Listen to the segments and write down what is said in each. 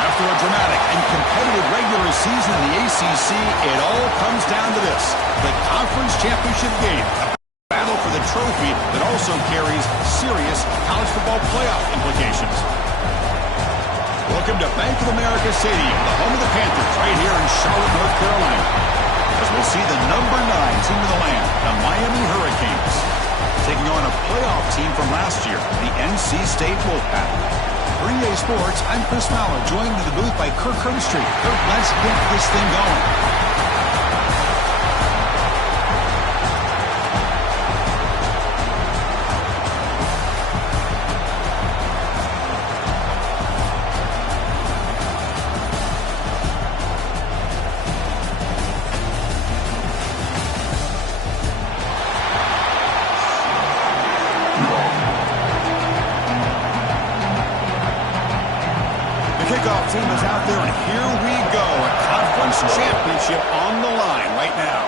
After a dramatic and competitive regular season in the ACC, it all comes down to this: the conference championship game. A battle for the trophy that also carries serious college football playoff implications. Welcome to Bank of America Stadium, the home of the Panthers, right here in Charlotte, North Carolina, as we'll see the number 9 team in the land, the Miami Hurricanes, taking on a playoff team from last year, the NC State Wolfpack. For EA Sports, I'm Chris Fowler, joined in the booth by Kirk Herbstreit. Kirk, let's get this thing going. Kickoff team is out there, and here we go. A conference championship on the line right now.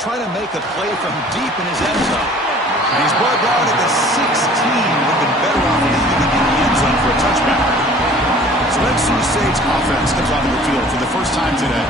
Trying to make a play from deep in his end zone. And he's brought down at the 16. Looking better off leaving it in the end zone for a touchback. So NC State's offense comes onto the field for the first time today.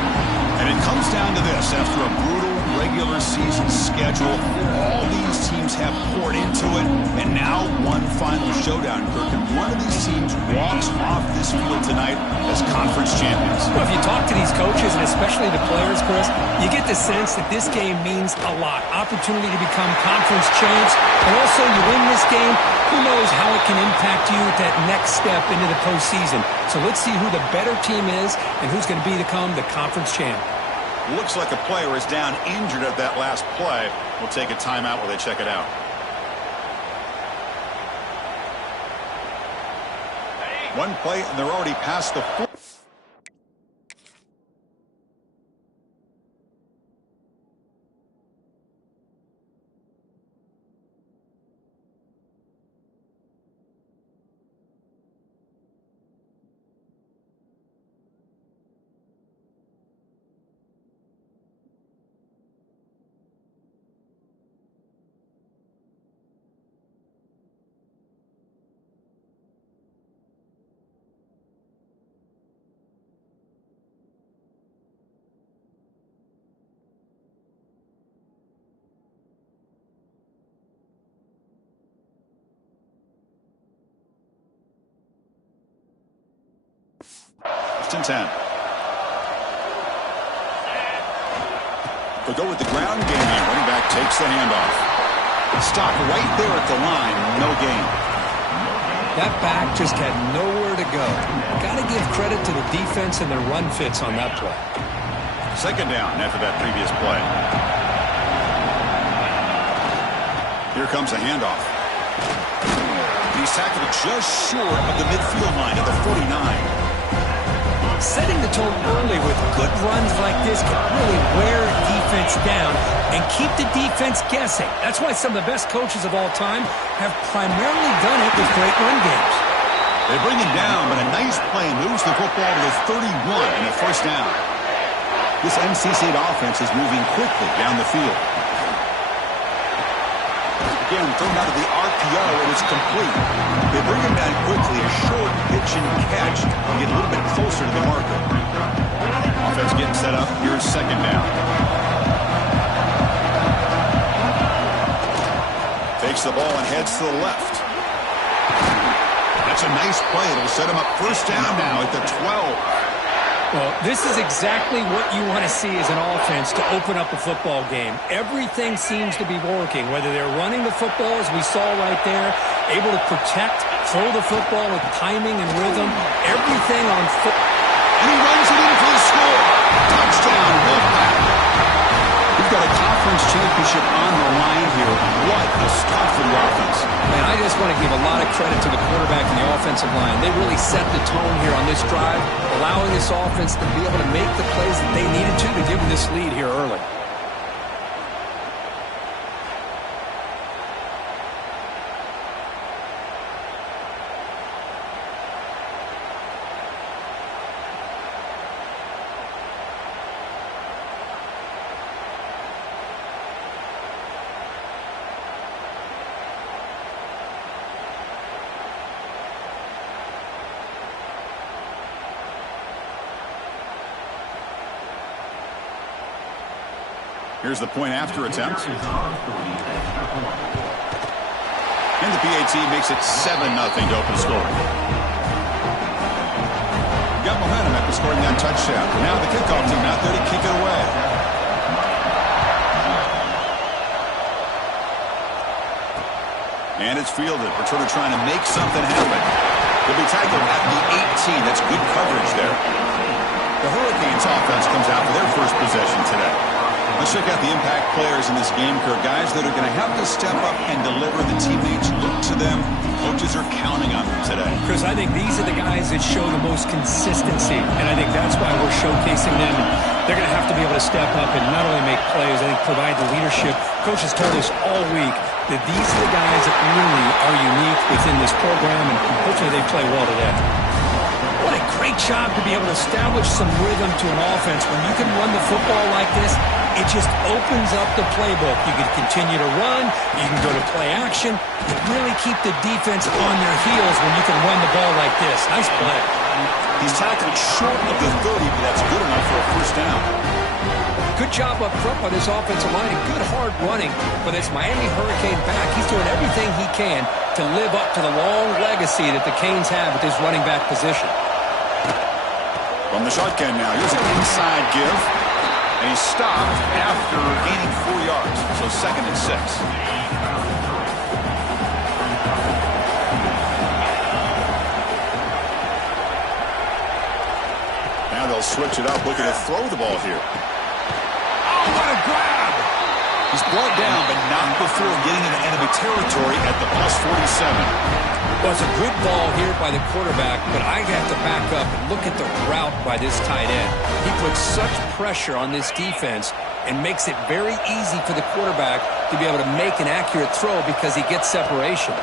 And it comes down to this. After a brutal regular season schedule, all these teams have poured into it, and now one final showdown, Kirk. And one of these teams walks off this field tonight as conference champions. Well, if you talk to these coaches, and especially the players, Chris, you get the sense that this game means a lot. Opportunity to become conference champs, and also you win this game, who knows how it can impact you at that next step into the postseason. So let's see who the better team is and who's going to become the conference champ. Looks like a player is down injured at that last play. We'll take a timeout while they check it out. One play, and they're already past the 4. And 10. They'll go with the ground game here. Running back takes the handoff. Stop right there at the line. No gain. That back just had nowhere to go. Got to give credit to the defense and their run fits on that play. Second down after that previous play. Here comes a handoff. He's tackled just short of the midfield line at the 49. Setting the tone early with good runs like this can really wear a defense down and keep the defense guessing. That's why some of the best coaches of all time have primarily done it with great run games. They bring him down, but a nice play moves the football to the 31 and a first down. This NC State offense is moving quickly down the field. Again, thrown out of the RPO, and it's complete. They bring him down quickly, a short pitch and catch to get a little bit closer to the marker. Offense getting set up. Here's second down. Takes the ball and heads to the left. That's a nice play. It'll set him up first down now at the 12. Well, this is exactly what you want to see as an offense to open up a football game. Everything seems to be working, whether they're running the football, as we saw right there, able to protect, throw the football with timing and rhythm, everything on foot. And he runs it in for the score. Touchdown, Wolfpack. We've got a conference championship on the line here. What a start for the offense. Man, I just want to give a lot of credit to the quarterback and the offensive line. They really set the tone here on this drive, allowing this offense to be able to make the plays that they needed to give them this lead here early. Here's the point after attempt. And the PAT makes it 7-0 to open score. Got momentum after scoring that touchdown. Now the kickoff team out there to kick it away. And it's fielded. Returner trying to make something happen. He'll be tackled at the 18. That's good coverage there. The Hurricanes offense comes out for their first possession today. Let's check out the impact players in this game, Kirk. Guys that are going to have to step up and deliver. The teammates look to them. Coaches are counting on them today. Chris, I think these are the guys that show the most consistency, and I think that's why we're showcasing them. They're going to have to be able to step up and not only make plays, I think provide the leadership. Coaches told us all week that these are the guys that really are unique within this program, and hopefully they play well today. What a great job to be able to establish some rhythm to an offense. When you can run the football like this, it just opens up the playbook. You can continue to run. You can go to play action. You really keep the defense on their heels when you can run the ball like this. Nice play. He's tackled short of the 30, but that's good enough for a first down. Good job up front by this offensive line and good hard running for this Miami Hurricane back. He's doing everything he can to live up to the long legacy that the Canes have at this running back position. From the shotgun now, here's an inside give. And he's stopped after gaining 4 yards. So 2nd and 6. Now they'll switch it up, looking to throw the ball here. Oh, what a grab! He's brought down, but not before getting into enemy territory at the +47. Well, it's a good ball here by the quarterback, but I'd have to back up and look at the route by this tight end. He puts such pressure on this defense and makes it very easy for the quarterback to be able to make an accurate throw because he gets separation.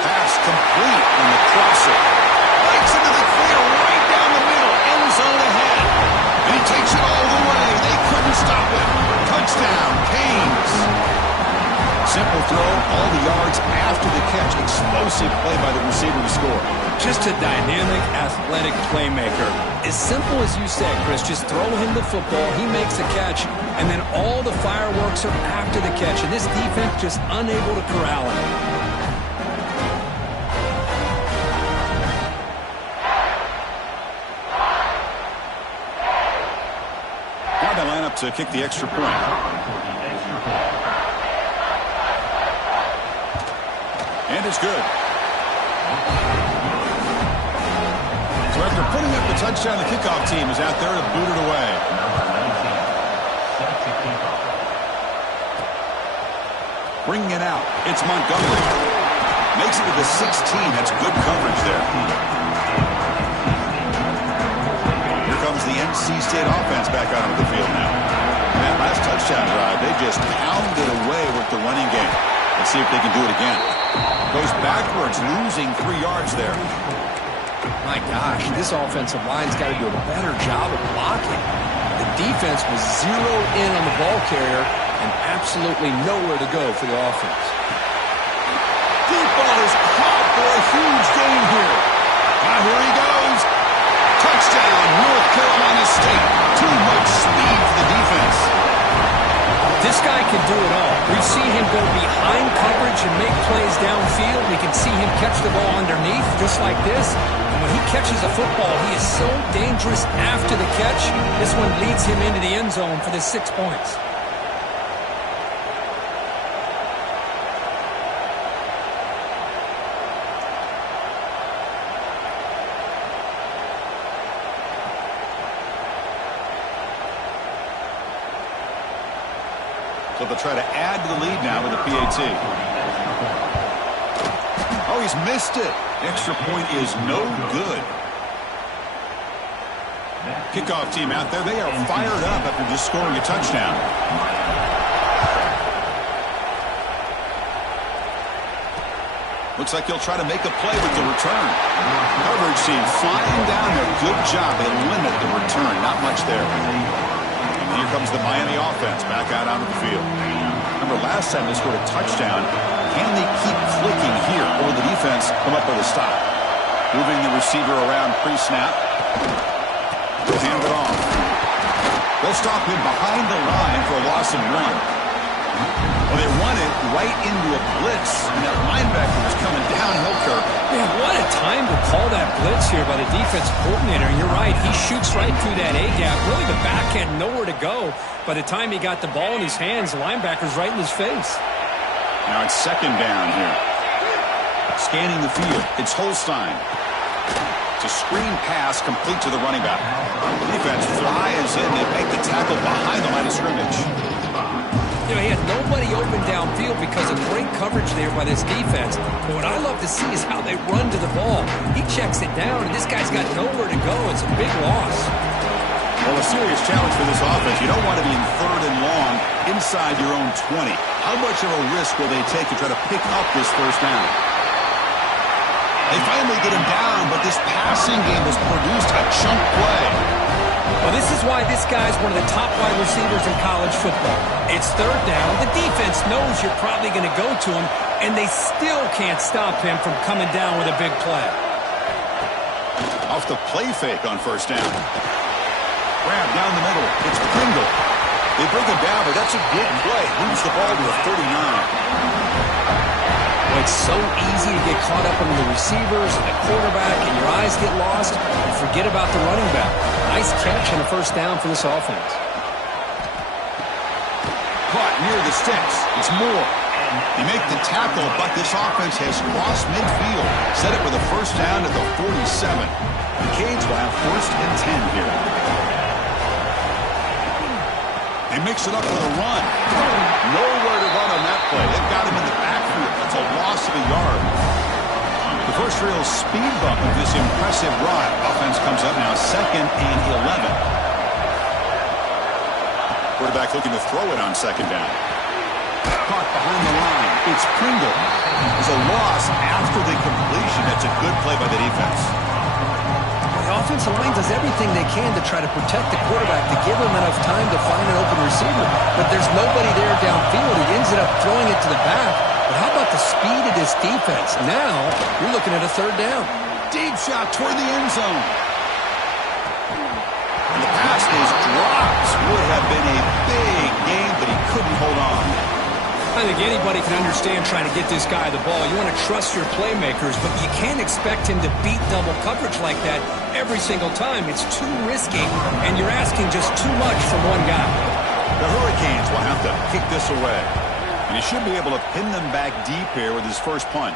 Pass complete on the crosser. Lights into the clear, right down the middle, end zone ahead. And he takes it all the way. They couldn't stop him. Touchdown, Canes. Simple throw, all the yards after the catch. Explosive play by the receiver to score. Just a dynamic, athletic playmaker. As simple as you said, Chris, just throw him the football, he makes a catch, and then all the fireworks are after the catch. And this defense just unable to corral him. Now they line up to kick the extra point. And it's good. So after putting up the touchdown, the kickoff team is out there to boot it away. Bringing it out. It's Montgomery. Makes it to the 16. That's good coverage there. Here comes the NC State offense back out onto the field now. And that last touchdown drive, they just pounded away with the running game. Let's see if they can do it again. Goes backwards, losing 3 yards there. My gosh, this offensive line's got to do a better job of blocking. The defense was zeroed in on the ball carrier and absolutely nowhere to go for the offense. Deep ball is caught for a huge gain here. Now here he goes. Touchdown, North Carolina State. Too much speed for the defense. This guy can do it all. We've seen him go behind coverage and make plays downfield. We can see him catch the ball underneath, just like this. And when he catches a football, he is so dangerous after the catch. This one leads him into the end zone for the 6 points. So they'll try to add to the lead now with a PAT. Oh, he's missed it. Extra point is no good. Kickoff team out there. They are fired up after just scoring a touchdown. Looks like he'll try to make a play with the return. Coverage team flying down there. Good job. They limit the return. Not much there. Here comes the Miami offense back out onto the field. Remember, last time they scored a touchdown. Can they keep clicking here, or will the defense come up with a stop? Moving the receiver around pre-snap. They'll hand it off. They'll stop him behind the line for a loss and run. Well, they run it right into a blitz, and that linebacker was coming downhill, Kirk. Yeah, what a time to call that blitz here by the defense coordinator. And you're right, he shoots right through that A-gap. Really, the back had nowhere to go. By the time he got the ball in his hands, the linebacker's right in his face. Now it's second down here. Scanning the field. It's Holstein. It's a screen pass complete to the running back. The defense flies in. They make the tackle behind the line of scrimmage. You know, he had nobody open downfield because of great coverage there by this defense. But what I love to see is how they run to the ball. He checks it down, and this guy's got nowhere to go. It's a big loss. Well, a serious challenge for this offense. You don't want to be in 3rd and long inside your own 20. How much of a risk will they take to try to pick up this first down? They finally get him down, but this passing game has produced a chunk play. Well, this is why this guy's one of the top wide receivers in college football. It's 3rd down. The defense knows you're probably going to go to him, and they still can't stop him from coming down with a big play. Off the play fake on first down. Grab down the middle. It's Pringle. They bring him down, but that's a good play. Moves the ball to a 39. Well, it's so easy to get caught up in the receivers and the quarterback, and your eyes get lost. You forget about the running back. Nice catch and a first down for this offense. Caught near the sticks. It's Moore. They make the tackle, but this offense has crossed midfield. Set it with a first down at the 47. The Canes will have 1st and 10 here. They mix it up with a run. Nowhere to run on that play. They've got him in the backfield. That's a loss of a yard. The first real speed bump of this impressive run. Offense comes up now 2nd and 11. Quarterback looking to throw it on 2nd down. Caught behind the line. It's Pringle. It's a loss after the completion. That's a good play by the defense. The offensive line does everything they can to try to protect the quarterback, to give him enough time to find an open receiver. But there's nobody there downfield. He ends up throwing it to the back. But how about the speed of this defense? Now, you're looking at a 3rd down. Deep shot toward the end zone. And the pass is dropped. Would have been a big game, but he couldn't hold on. I think anybody can understand trying to get this guy the ball. You want to trust your playmakers, but you can't expect him to beat double coverage like that every single time. It's too risky, and you're asking just too much from one guy. The Hurricanes will have to kick this away. And he should be able to pin them back deep here with his first punt.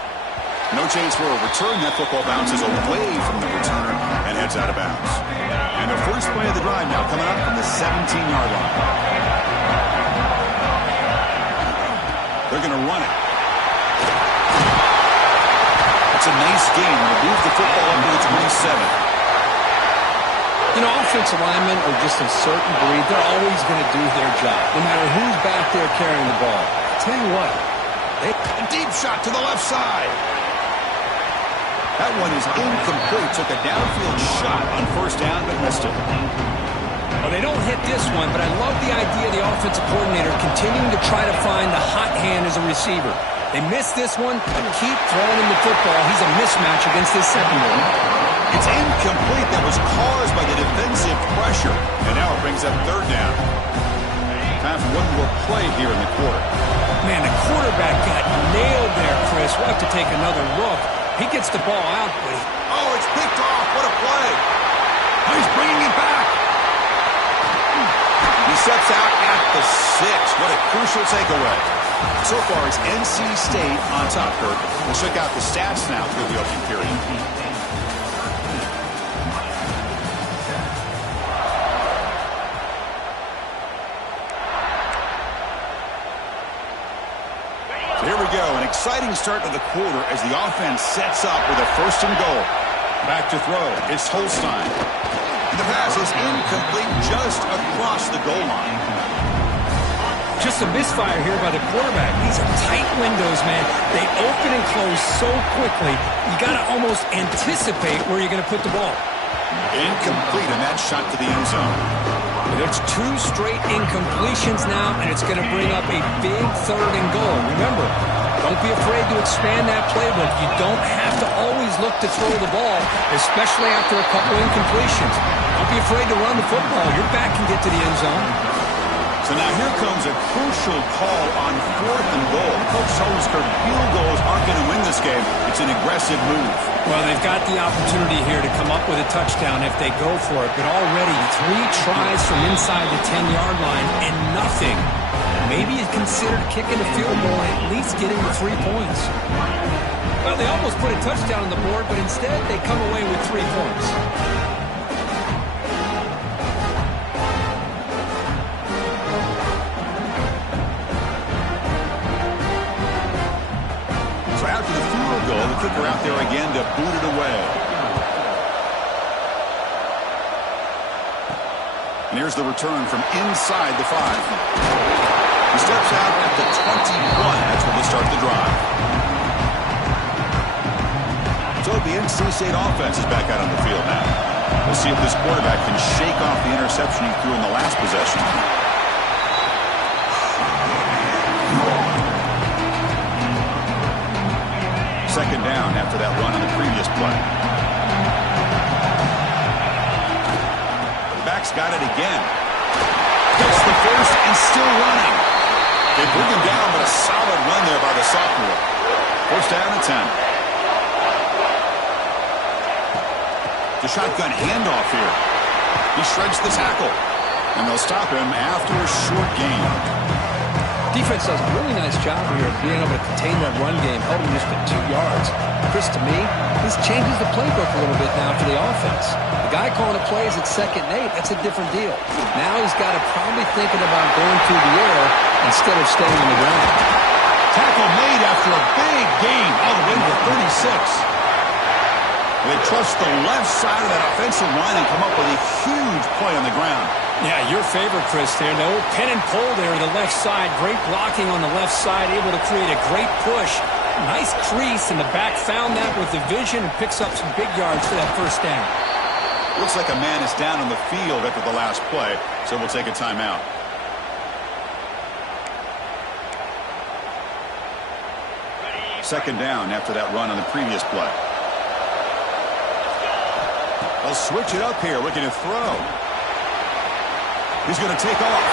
No chance for a return. That football bounces away from the returner and heads out of bounds. And the first play of the drive now coming up from the 17-yard line. They're going to run it. It's a nice game. They'll move the football up to the 27. You know, offensive linemen are just a certain breed. They're always going to do their job, no matter who's back there carrying the ball. I'll tell you what. A deep shot to the left side. That one is incomplete. Took a downfield shot on first down, but missed it. Well, they don't hit this one, but I love the idea of the offensive coordinator continuing to try to find the hot hand as a receiver. They missed this one, but keep throwing him the football. He's a mismatch against this secondary. It's incomplete. That was caused by the defensive pressure. And now it brings up third down. Time for one more play here in the quarter. Man, the quarterback got nailed there, Chris. We'll have to take another look. He gets the ball out, but oh, it's picked off. What a play. Oh, he's bringing it back. He steps out at the 6. What a crucial takeaway. So far, it's NC State on top, Kirk. We'll check out the stats now through the opening period. So here we go. An exciting start to the quarter as the offense sets up with a first and goal. Back to throw. It's Holstein. The pass is incomplete just across the goal line. just a misfire here by the quarterback. These are tight windows, man. They open and close so quickly. You got to almost anticipate where you're going to put the ball. Incomplete, and that shot to the end zone. But it's 2 straight incompletions now, and it's going to bring up a big third and goal. Remember, don't be afraid to expand that playbook. You don't have to always look to throw the ball, especially after a couple incompletions. Don't be afraid to run the football. Your back can get to the end zone. So now here comes a crucial call on 4th and goal. Coach told us field goals aren't going to win this game. It's an aggressive move. Well, they've got the opportunity here to come up with a touchdown if they go for it. But already 3 tries from inside the 10-yard line and nothing. Maybe you considered kicking a field goal and at least getting the 3 points. Well, they almost put a touchdown on the board, but instead they come away with 3 points. The kicker out there again to boot it away. And here's the return from inside the 5. He steps out at the 21. That's where they start the drive. So the NC State offense is back out on the field now. We'll see if this quarterback can shake off the interception he threw in the last possession. Second down after that run on the previous play. The back's got it again. Gets the first and still running. They bring him down, but a solid run there by the sophomore. First down and 10. The shotgun handoff here. He shreds the tackle. And they'll stop him after a short gain. Defense does a really nice job here of being able to contain that run game, held him just at 2 yards. Chris, to me, this changes the playbook a little bit now for the offense. The guy calling the plays at 2nd and 8, that's a different deal. Now he's got to probably thinking about going through the air instead of staying on the ground. Tackle made after a big gain all the way to 36. They trust the left side of that offensive line and come up with a huge play on the ground. Yeah, your favorite, Chris, there. The old pin and pull there to the left side. Great blocking on the left side, able to create a great push. Nice crease, and the back found that with the vision and picks up some big yards for that first down. Looks like a man is down on the field after the last play, so we'll take a timeout. Second down after that run on the previous play. They'll switch it up here, looking to throw. He's going to take off.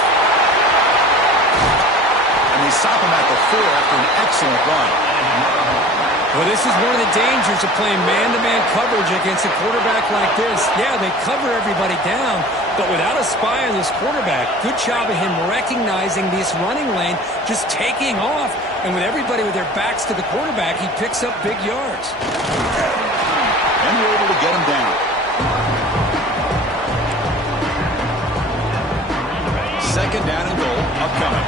And they stop him at the 4 after an excellent run. Well, this is one of the dangers of playing man-to-man coverage against a quarterback like this. Yeah, they cover everybody down, but without a spy on this quarterback, good job of him recognizing this running lane, just taking off. And with everybody with their backs to the quarterback, he picks up big yards. And we're able to get him down. Second down and goal upcoming.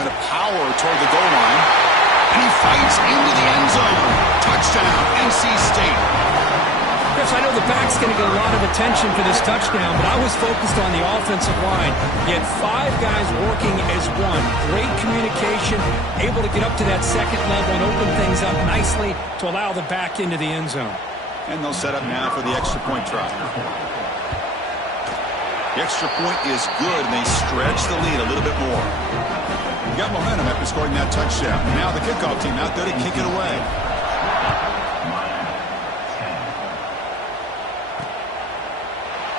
trying to power toward the goal line. And he fights into the end zone. Touchdown, NC State. Chris, I know the back's going to get a lot of attention for this touchdown, but I was focused on the offensive line. You had 5 guys working as one. Great communication, able to get up to that second level and open things up nicely to allow the back into the end zone. And they'll set up now for the extra point try. The extra point is good, and they stretch the lead a little bit more. We got momentum after scoring that touchdown. Now the kickoff team out there to kick it away.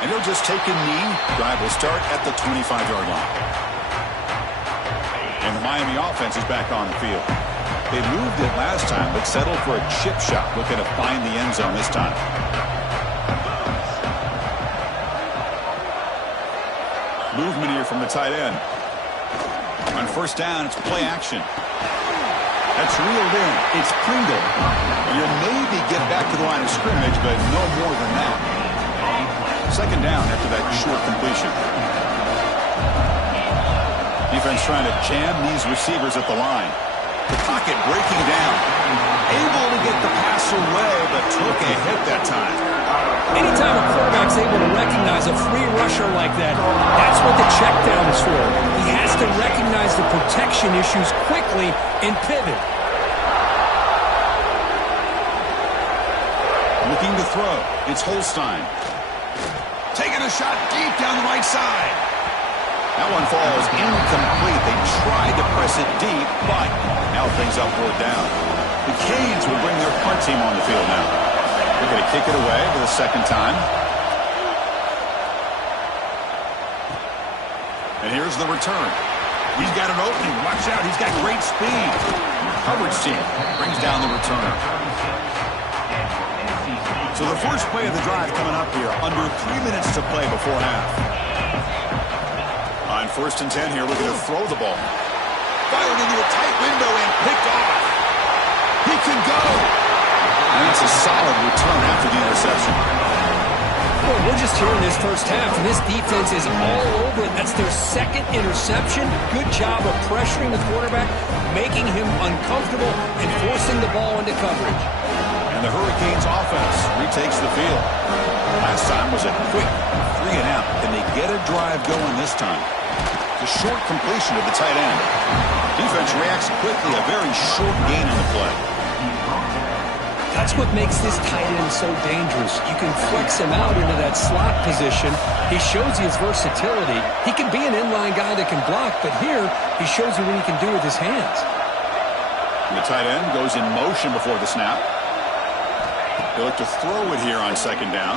And he'll just take a knee. Drive will start at the 25-yard line. And the Miami offense is back on the field. They moved it last time, but settled for a chip shot, looking to find the end zone this time. Movement here from the tight end. On first down, it's play action. That's reeled in. It's Pringle. You maybe get back to the line of scrimmage, but no more than that. Second down after that short completion. Defense trying to jam these receivers at the line. The pocket breaking down. Able to get the pass away, but took a hit that time. Anytime a quarterback's able to recognize a free rusher like that, that's what the check down is for. He has to recognize the protection issues quickly and pivot. Looking to throw. It's Holstein. Taking a shot deep down the right side. That one falls incomplete. They tried to press it deep, but now things up 4th down. The Canes will bring their punt team on the field now. They're going to kick it away for the second time. And here's the return. He's got an opening. Watch out. He's got great speed. Coverage team brings down the returner. So the first play of the drive coming up here. Under 3 minutes to play before half. On 1st and 10 here, looking to throw the ball. Fired into a tight window and picked off. He can go. And it's a solid return after the interception. Well, we're just here in this first half, and this defense is all over it. That's their second interception. Good job of pressuring the quarterback, making him uncomfortable, and forcing the ball into coverage. And the Hurricanes offense retakes the field. Last time was a quick 3-and-out. Can they get a drive going this time? The short completion to the tight end. Defense reacts quickly. A very short gain on the play. That's what makes this tight end so dangerous. You can flex him out into that slot position. He shows you his versatility. He can be an inline guy that can block, but here he shows you what he can do with his hands. And the tight end goes in motion before the snap. They look to throw it here on second down.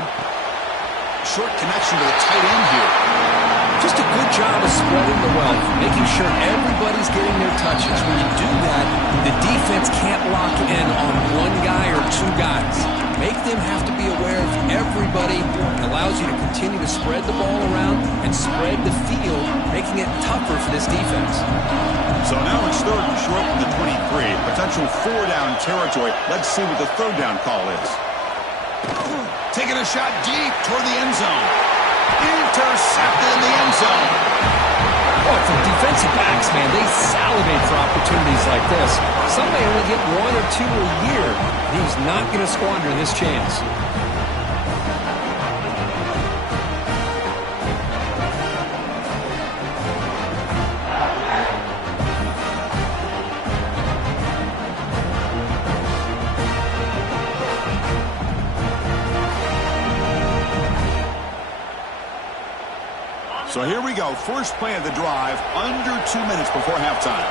Short connection to the tight end here. Just a good job of spreading the wealth, making sure everybody's getting their touches. When you do that, the defense can't lock in on one guy or 2 guys. Make them have to be aware of everybody. It allows you to continue to spread the ball around and spread the field, making it tougher for this defense. So now it's 3rd and short from the 23. Potential 4-down territory. Let's see what the 3rd down call is. Taking a shot deep toward the end zone. Intercepted in the end zone. Oh, for defensive backs, man, they salivate for opportunities like this. Some may only get 1 or 2 a year. He's not going to squander this chance. So here we go. First play of the drive, under 2 minutes before halftime.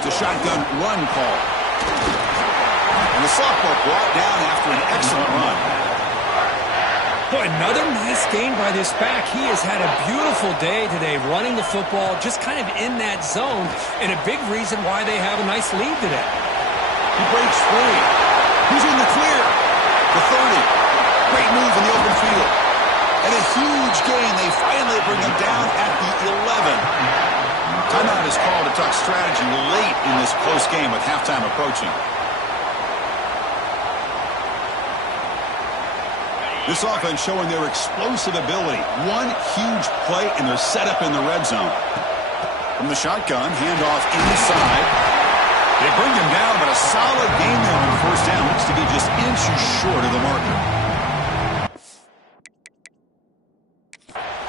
It's a shotgun run call. And the sophomore brought down after an excellent run. Boy, another nice gain by this back. He has had a beautiful day today running the football, just kind of in that zone, and a big reason why they have a nice lead today. He breaks free. He's in the clear. The 30. Great move in the open field. And a huge gain. They finally bring him down at the 11. Timeout is called to talk strategy late in this close game with halftime approaching. This offense showing their explosive ability. One huge play, and they're set up in the red zone. From the shotgun, handoff inside. They bring him down, but a solid gain there on first down. Looks to be just inches short of the marker.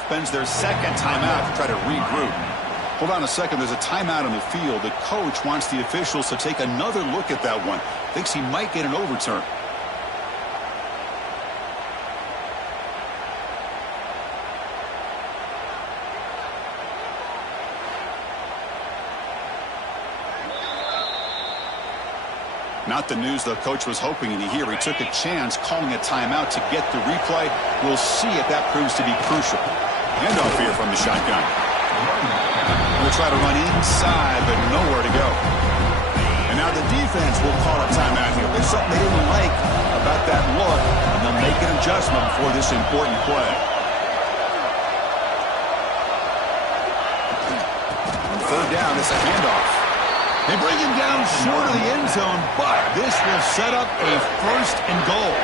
Spends their second timeout to try to regroup. Hold on a second. There's a timeout on the field. The coach wants the officials to take another look at that one. Thinks he might get an overturn. Not the news the coach was hoping to hear. He took a chance calling a timeout to get the replay. We'll see if that proves to be crucial. Handoff here from the shotgun. We'll try to run inside, but nowhere to go. And now the defense will call a timeout here. There's something they didn't like about that look, and they'll make an adjustment for this important play. On third down, it's a handoff. They bring him down short of the end zone, but this will set up a first and goal.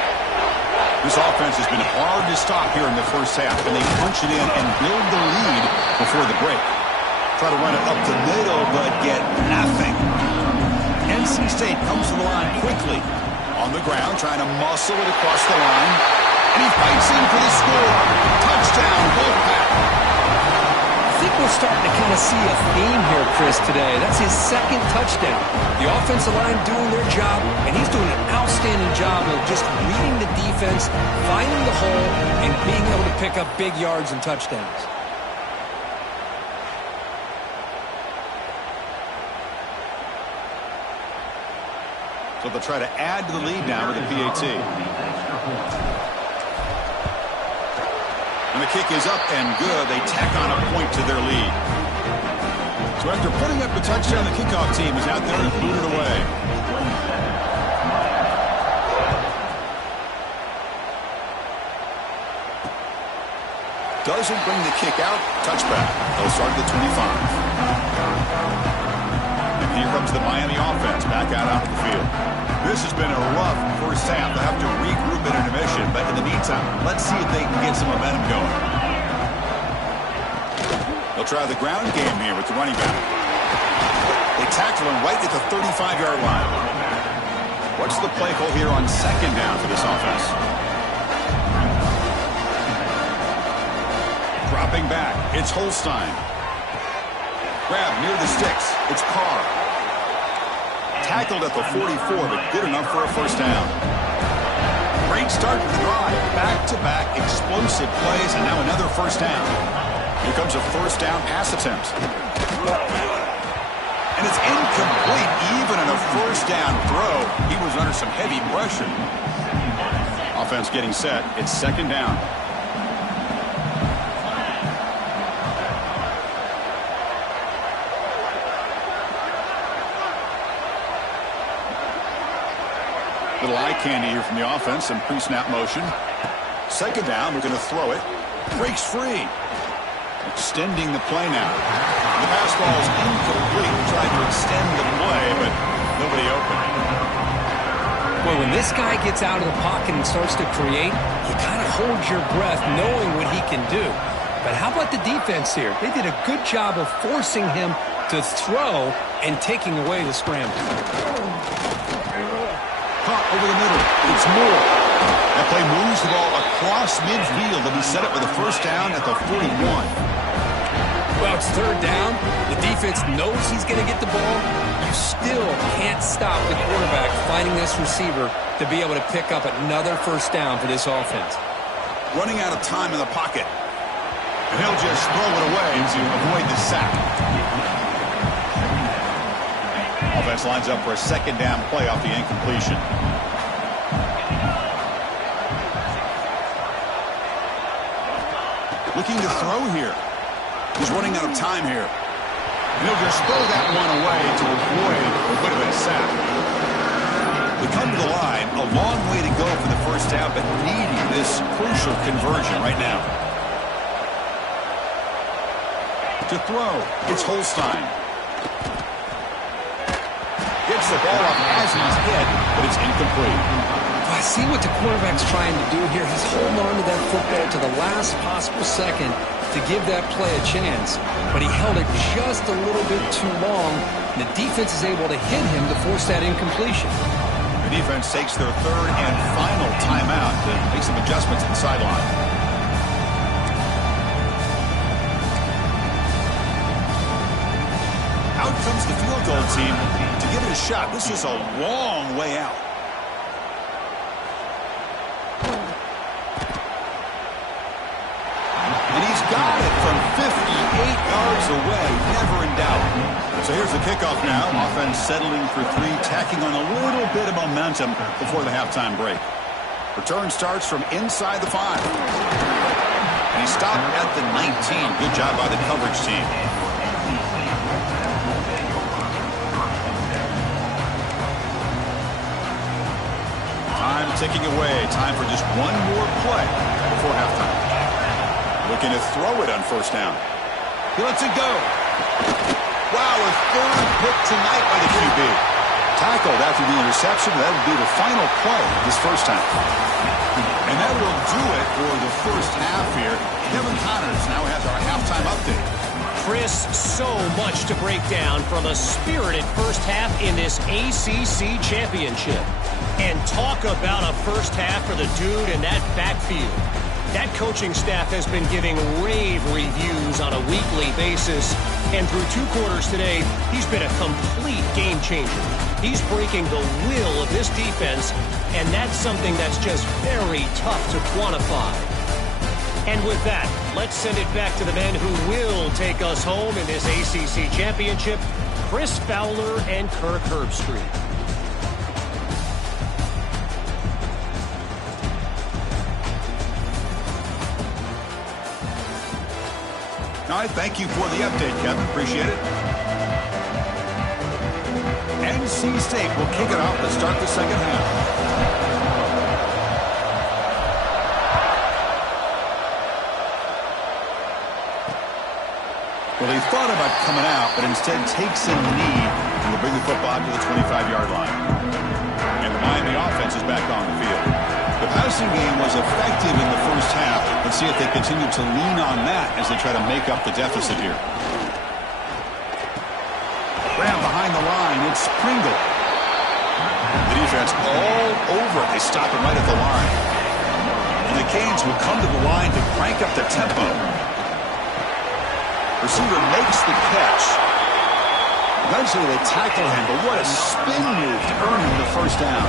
This offense has been hard to stop here in the first half, and they punch it in and build the lead before the break. Try to run it up the middle, but get nothing. NC State comes to the line quickly. On the ground, trying to muscle it across the line. And he fights in for the score. Touchdown, Wolfpack. I think we're starting to kind of see a theme here, Chris, today. That's his second touchdown. The offensive line doing their job, and he's doing an outstanding job of just reading the defense, finding the hole, and being able to pick up big yards and touchdowns. So they'll try to add to the lead now with the PAT. And the kick is up and good. They tack on a point to their lead. So after putting up the touchdown, the kickoff team is out there to boot it away. Doesn't bring the kick out. Touchback. They'll start at the 25. And here comes the Miami offense back out onto the field. This has been a rough first half. They have to regroup in intermission, but in the meantime, let's see if they can get some momentum going. They'll try the ground game here with the running back. They tackle him right at the 35-yard line. What's the play call here on second down for this offense? Dropping back, it's Holstein. Grab near the sticks, it's Carr. Tackled at the 44, but good enough for a first down. Great start to the drive. Back-to-back explosive plays, and now another first down. Here comes a first down pass attempt. And it's incomplete, even on a first down throw. He was under some heavy pressure. Offense getting set. It's second down. Little eye candy here from the offense and pre-snap motion. Second down, we're going to throw it. Breaks free. Extending the play now. The pass ball is incomplete. Tried to extend the play, but nobody open. Boy, when this guy gets out of the pocket and starts to create, you kind of hold your breath knowing what he can do. But how about the defense here? They did a good job of forcing him to throw and taking away the scramble. Caught over the middle. It's Moore. That play moves the ball across midfield to be set up with a first down at the 41. Well, it's third down. The defense knows he's going to get the ball. You still can't stop the quarterback finding this receiver to be able to pick up another first down for this offense. Running out of time in the pocket. And he'll just throw it away to avoid the sack. Offense lines up for a second down play off the incompletion. Looking to throw here. He's running out of time here. And he'll just throw that one away to avoid a bit of a sack. We come to the line, a long way to go for the first down, but needing this crucial conversion right now. To throw, it's Holstein. Gets the ball up as he's hit, but it's incomplete. Boy, I see what the quarterback's trying to do here. He's holding on to that football to the last possible second to give that play a chance. But he held it just a little bit too long, and the defense is able to hit him to force that incompletion. The defense takes their third and final timeout to make some adjustments at the sideline. Out comes the field goal team to give it a shot. This is a long way out. And he's got it from 58 yards away, never in doubt. So here's the kickoff now. Offense settling for three, tacking on a little bit of momentum before the halftime break. Return starts from inside the 5. And he stopped at the 19. Good job by the coverage team. Time ticking away. Time for just one more play before halftime. Looking to throw it on first down. He lets it go. Wow, a third pick tonight by the QB. Tackled after the interception. That would be the final play this first time. And that will do it for the first half here. Kevin Connors now has our halftime update. Chris, so much to break down from a spirited first half in this ACC championship. And talk about a first half for the dude in that backfield. That coaching staff has been giving rave reviews on a weekly basis. And through 2 quarters today, he's been a complete game changer. He's breaking the will of this defense, and that's something that's just very tough to quantify. And with that, let's send it back to the men who will take us home in this ACC championship, Chris Fowler and Kirk Herbstreit. All right, thank you for the update, Kevin. Appreciate it. NC State will kick it off to start the second half. Well, he thought about coming out, but instead takes in the knee and will bring the football to the 25-yard line. And the Miami offense is back on the field. The passing game was effective in the first half. Let's see if they continue to lean on that as they try to make up the deficit here. Ram behind the line. It's Pringle. The defense all over it. They stop him right at the line. And the Canes will come to the line to crank up the tempo. Receiver makes the catch. Eventually they tackle him, but what a spin move to earn him the first down.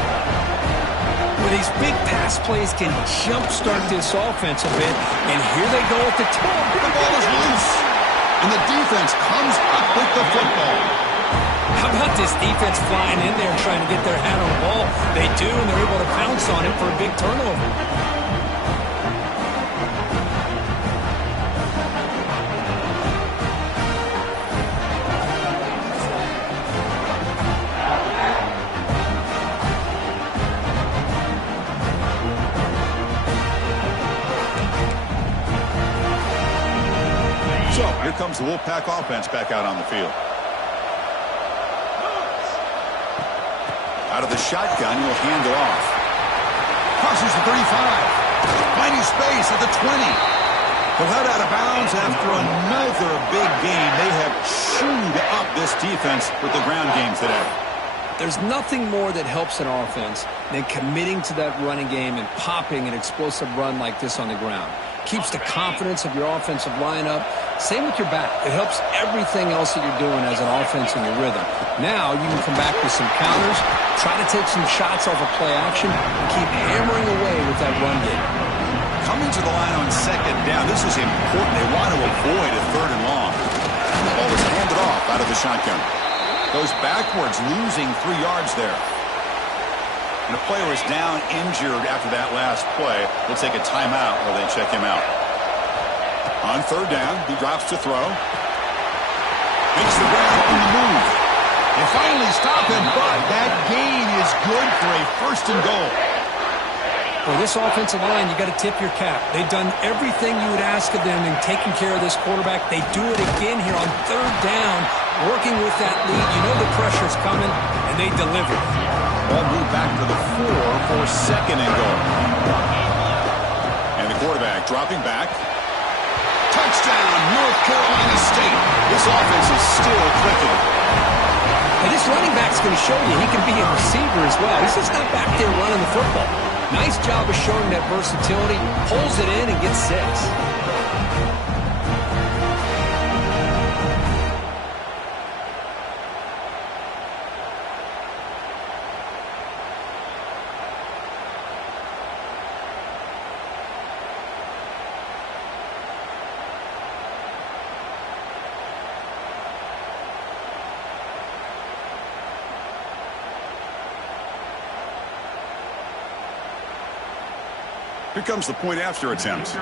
Well, these big pass plays can jumpstart this offense a bit, and here they go at the top. The ball is loose, and the defense comes up with the football. How about this defense flying in there trying to get their hand on the ball? They do, and they're able to pounce on it for a big turnover. So here comes the Wolfpack offense back out on the field. Out of the shotgun, he'll hand it off. Crosses the 35. Finding space at the 20. He'll head out of bounds after another big game. They have chewed up this defense with the ground game today. There's nothing more that helps an offense than committing to that running game and popping an explosive run like this on the ground. Keeps the confidence of your offensive lineup. Same with your back. It helps everything else that you're doing as an offense in your rhythm. Now you can come back with some counters, try to take some shots off of play action, and keep hammering away with that run game. Coming to the line on second down, this is important. They want to avoid a third and long. The ball is handed off out of the shotgun. Goes backwards, losing 3 yards there. And the player is down injured after that last play. They'll take a timeout while they check him out. On third down, he drops to throw. Makes the grab on the move. They finally stop him, but that gain is good for a first and goal. For this offensive line, you got to tip your cap. They've done everything you would ask of them in taking care of this quarterback. They do it again here on third down. working with that lead. You know the pressure's coming, and they deliver. Ball moved back to the 4 for second and goal. And the quarterback dropping back. Touchdown, North Carolina State. This offense is still clicking. And this running back's going to show you he can be a receiver as well. He's just not back there running the football. Nice job of showing that versatility. Pulls it in and gets 6. Here comes the point after attempt. The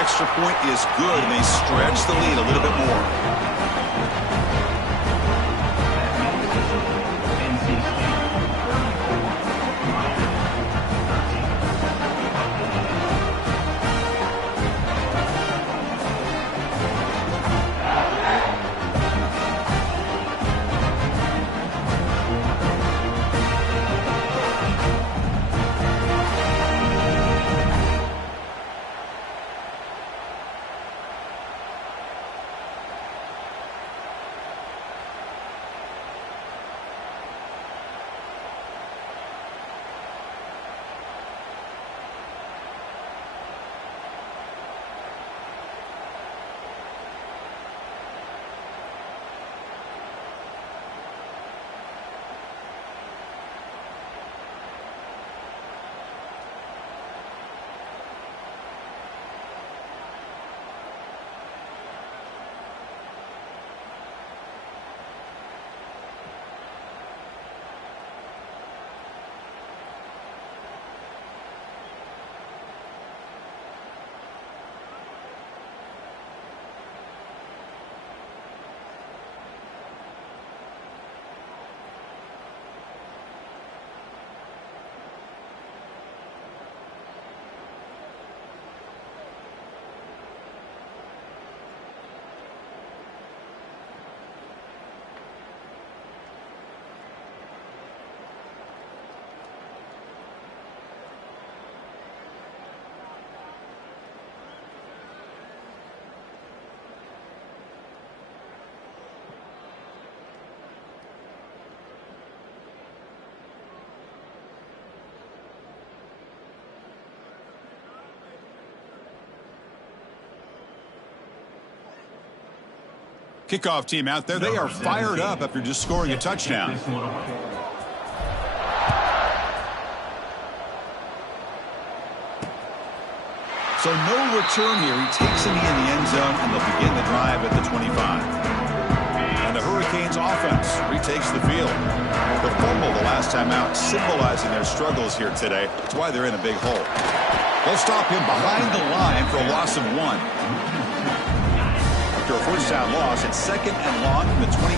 extra point is good, and they stretch the lead a little bit more. Kickoff team out there. They are fired up after just scoring a touchdown. So no return here. He takes a knee in the end zone, and they'll begin the drive at the 25. And the Hurricanes offense retakes the field. The fumble the last time out, symbolizing their struggles here today. That's why they're in a big hole. They'll stop him behind the line for a loss of 1. After a first down loss, it's second and long from the 23.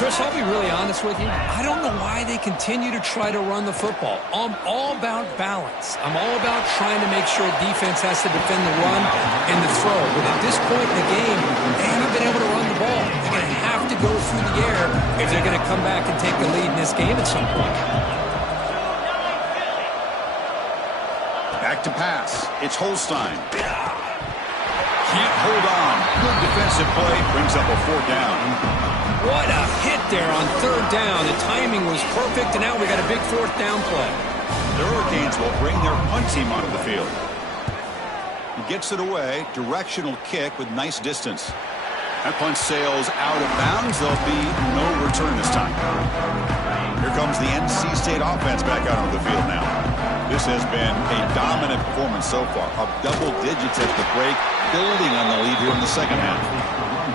Chris, I'll be really honest with you. I don't know why they continue to try to run the football. I'm all about balance. I'm all about trying to make sure defense has to defend the run and the throw. But at this point in the game, they haven't been able to run the ball. They're going to have to go through the air if they're going to come back and take the lead in this game at some point. Back to pass. It's Holstein. Can't hold on. Good defensive play. Brings up a 4th down. What a hit there on 3rd down. The timing was perfect, and now we got a big 4th down play. The Hurricanes will bring their punt team onto the field. He gets it away. Directional kick with nice distance. That punt sails out of bounds. There'll be no return this time. Here comes the NC State offense back out on the field now. This has been a dominant performance so far. Up double digits at the break, building on the lead here in the second half.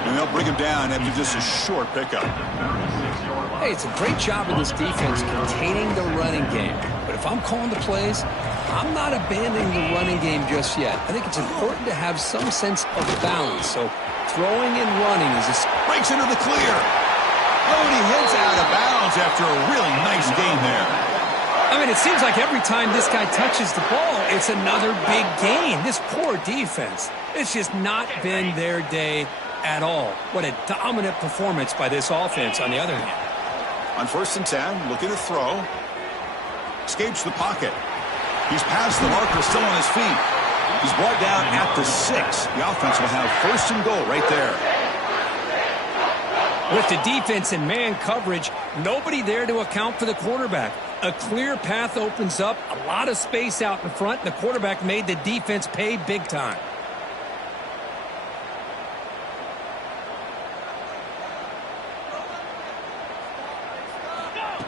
And they'll bring him down after just a short pickup. Hey, it's a great job of this defense containing the running game. But if I'm calling the plays, I'm not abandoning the running game just yet. I think it's important to have some sense of balance. So throwing and running is a... Breaks into the clear. Oh, and he heads out of bounds after a really nice gain there. I mean, it seems like every time this guy touches the ball, it's another big gain. This poor defense, it's just not been their day at all. What a dominant performance by this offense on the other hand. On 1st and 10, looking to throw. Escapes the pocket. He's past the marker, still on his feet. He's brought down at the 6. The offense will have 1st and goal right there. With the defense in man coverage, nobody there to account for the quarterback. A clear path opens up, a lot of space out in front, and the quarterback made the defense pay big time.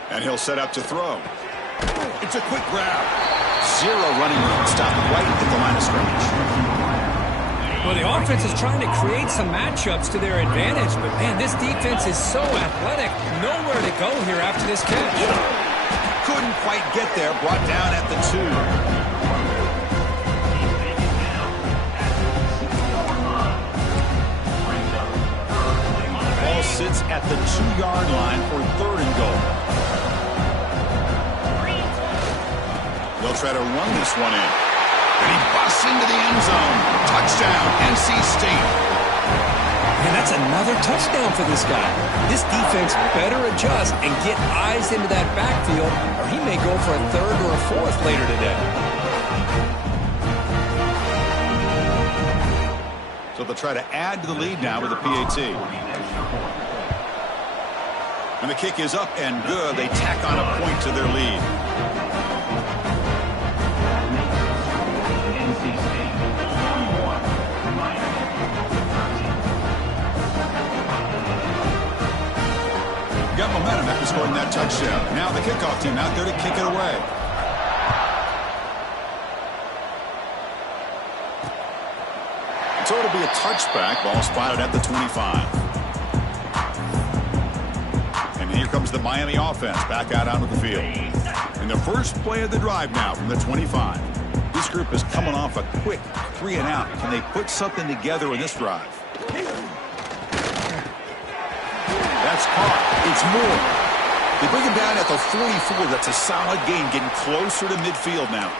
And he'll set up to throw. It's a quick grab. 0 running room. Stop right at the line of scrimmage. Well, the offense is trying to create some matchups to their advantage, but, man, this defense is so athletic. Nowhere to go here after this catch. Couldn't quite get there. Brought down at the 2. Ball sits at the 2-yard line for 3rd and goal. They'll try to run this one in. And he busts into the end zone. Touchdown, NC State. And that's another touchdown for this guy. This defense better adjust and get eyes into that backfield, or he may go for a 3rd or a 4th later today. So they'll try to add to the lead now with a PAT. And the kick is up and good. They tack on a point to their lead. Got momentum after scoring that touchdown. Now the kickoff team out there to kick it away. So it'll be a touchback. Ball spotted at the 25. And here comes the Miami offense back out onto the field. And the first play of the drive now from the 25. This group is coming off a quick 3 and out. Can they put something together in this drive? That's caught. It's Moore. They bring him down at the 44. That's a solid gain, getting closer to midfield now.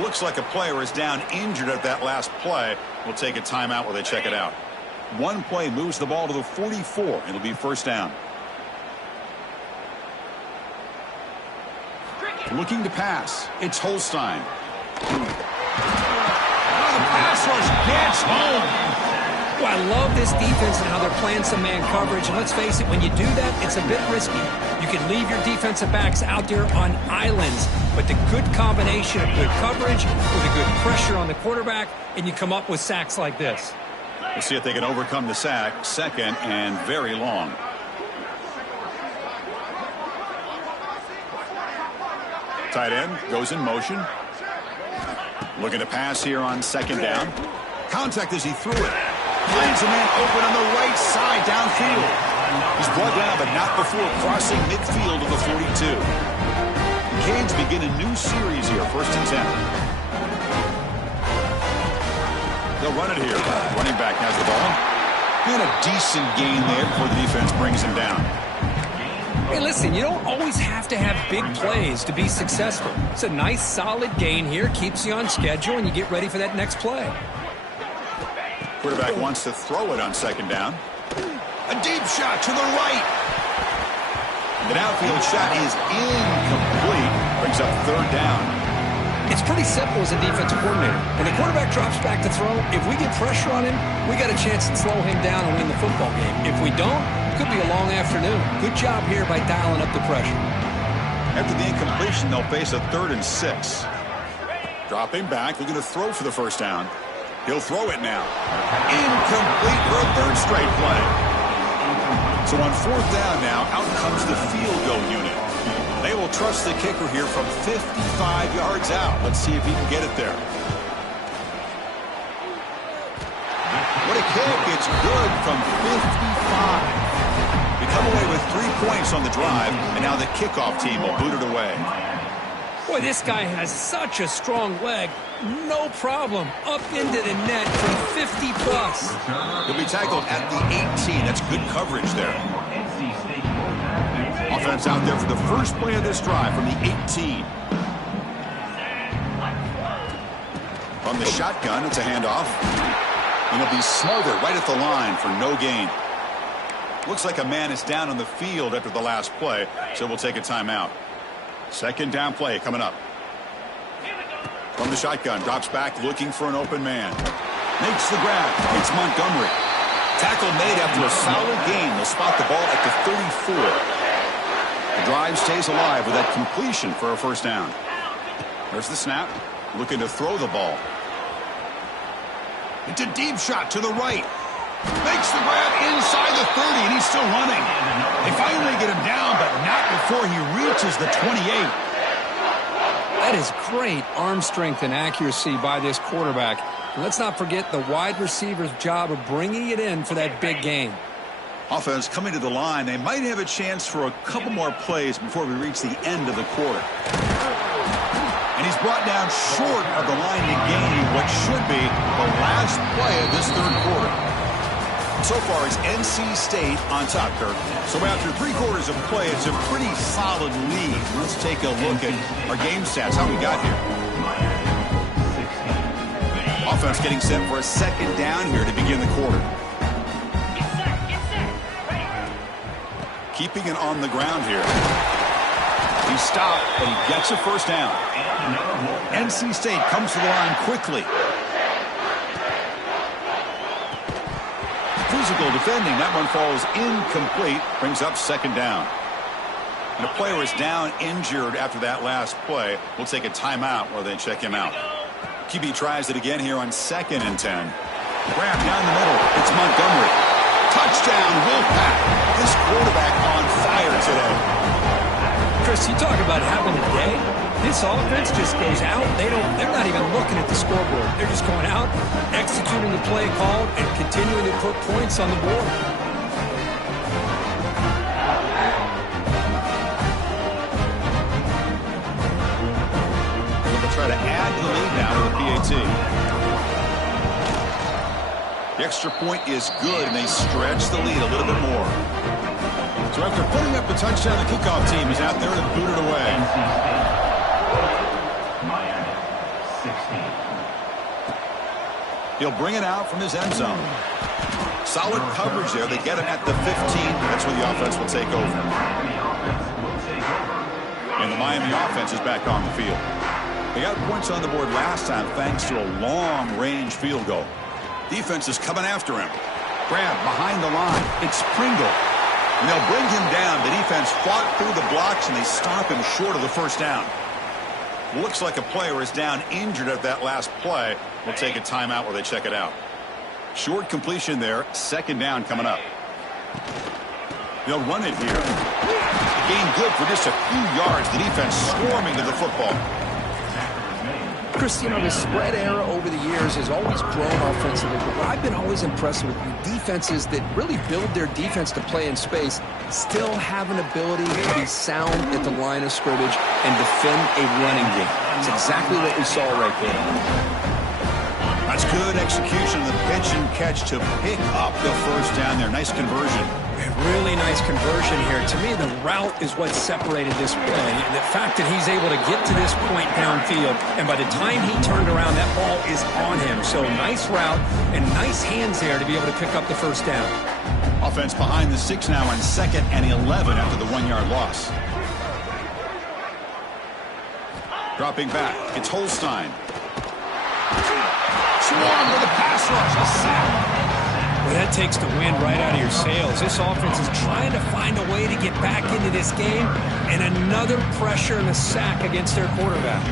Looks like a player is down injured at that last play. We'll take a timeout while they check it out. One play moves the ball to the 44. It'll be 1st down. Looking to pass. It's Holstein. The pass rush gets home. Well, I love this defense and how they're playing some man coverage. And let's face it, when you do that, it's a bit risky. You can leave your defensive backs out there on islands. But the good combination of good coverage with a good pressure on the quarterback, and you come up with sacks like this. We'll see if they can overcome the sack. 2nd and very long. Tight end goes in motion. Looking to pass here on 2nd down. Contact as he threw it. Finds a man open on the right side downfield. He's brought down, but not before crossing midfield of the 42. The Canes begin a new series here, 1st and 10. They'll run it here. Running back has the ball. And a decent gain there before the defense brings him down. Hey, listen, you don't always have to have big plays to be successful. It's a nice, solid gain here. Keeps you on schedule, and you get ready for that next play. Quarterback wants to throw it on 2nd down. A deep shot to the right. The downfield shot is incomplete. Brings up 3rd down. It's pretty simple as a defensive coordinator. When the quarterback drops back to throw, if we get pressure on him, we got a chance to slow him down and win the football game. If we don't, it could be a long afternoon. Good job here by dialing up the pressure. After the incompletion, they'll face a 3rd and 6. Dropping back, looking to throw for the 1st down. He'll throw it now. Incomplete for a 3rd straight play. So on 4th down now, out comes the field goal unit. They will trust the kicker here from 55 yards out. Let's see if he can get it there. What a kick. It's good from 55. We come away with 3 points on the drive, and now the kickoff team will boot it away. Boy, this guy has such a strong leg. No problem. Up into the net from 50-plus. He'll be tackled at the 18. That's good coverage there. Offense out there for the first play of this drive from the 18. From the shotgun, it's a handoff. And it'll be smothered right at the line for no gain. Looks like a man is down on the field after the last play, so we'll take a timeout. Second down play coming up. From the shotgun, drops back looking for an open man. Makes the grab. It's Montgomery. Tackle made after a solid gain. They'll spot the ball at the 34. The drive stays alive with that completion for a first down. There's the snap. Looking to throw the ball. It's a deep shot to the right. Makes the grab inside the 30, and he's still running. They finally get him down, but not before he reaches the 28. That is great arm strength and accuracy by this quarterback. And let's not forget the wide receiver's job of bringing it in for that big game. Offense coming to the line. They might have a chance for a couple more plays before we reach the end of the quarter. And he's brought down short of the line to gain what should be the last play of this third quarter. So far, it's NC State on top, Kirk. So after 3/4 of play, it's a pretty solid lead. Let's take a look at our game stats, how we got here. Offense getting set for a second down here to begin the quarter. Keeping it on the ground here. He stopped, but he gets a first down. NC State comes to the line quickly. Physical defending. That one falls incomplete. Brings up second down. And the player is down injured after that last play. We'll take a timeout while they check him out. QB tries it again here on 2nd and 10. Grab down the middle. It's Montgomery. Touchdown, Wolfpack. This quarterback on fire today. Chris, you talk about having a day. This offense just goes out. They're not even looking at the scoreboard. They're just going out, executing the play called, and continuing to put points on the board. They'll try to add to the lead now to the PAT. The extra point is good, and they stretch the lead a little bit more. So after putting up the touchdown, the kickoff team is out there to boot it away. He'll bring it out from his end zone. Solid coverage there. They get him at the 15. That's where the offense will take over. And the Miami offense is back on the field. They got points on the board last time thanks to a long-range field goal. Defense is coming after him. Grab behind the line. It's Pringle. And they'll bring him down. The defense fought through the blocks, and they stop him short of the first down. Looks like a player is down injured at that last play. We'll take a timeout while they check it out. Short completion there. Second down coming up. They'll run it here. Gain good for just a few yards. The defense swarming to the football. Chris, you know, the spread era over the years has always grown offensively, but what I've been always impressed with defenses that really build their defense to play in space still have an ability to be sound at the line of scrimmage and defend a running game. That's exactly what we saw right there. That's good execution of the pitch and catch to pick up the first down there. Nice conversion. Really nice conversion here. To me, the route is what separated this play. The fact that he's able to get to this point downfield, and by the time he turned around, that ball is on him. So nice route and nice hands there to be able to pick up the first down. Offense behind the 6 now on 2nd and 11 after the 1-yard loss. Dropping back, it's Holstein. Swarm with a pass rush, a sack. Well, that takes the wind right out of your sails. This offense is trying to find a way to get back into this game, and another pressure and a sack against their quarterback.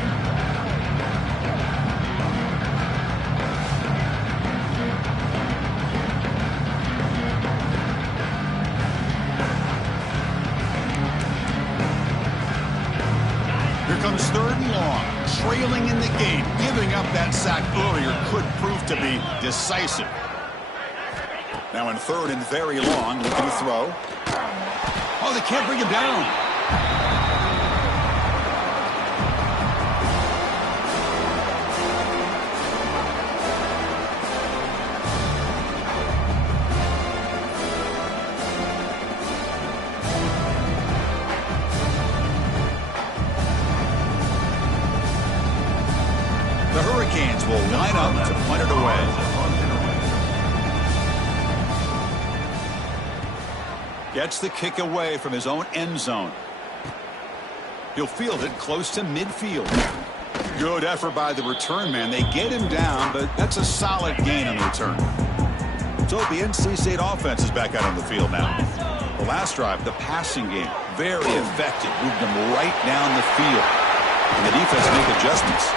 Here comes 3rd and long, trailing in the game. Giving up that sack earlier could prove to be decisive. Now in 3rd and very long, looking to throw. Oh, they can't bring him down. Gets the kick away from his own end zone. He'll field it close to midfield. Good effort by the return man. They get him down, but that's a solid gain on the return. So the NC State offense is back out on the field now. The last drive, the passing game, very effective. Moved them right down the field. And the defense make adjustments.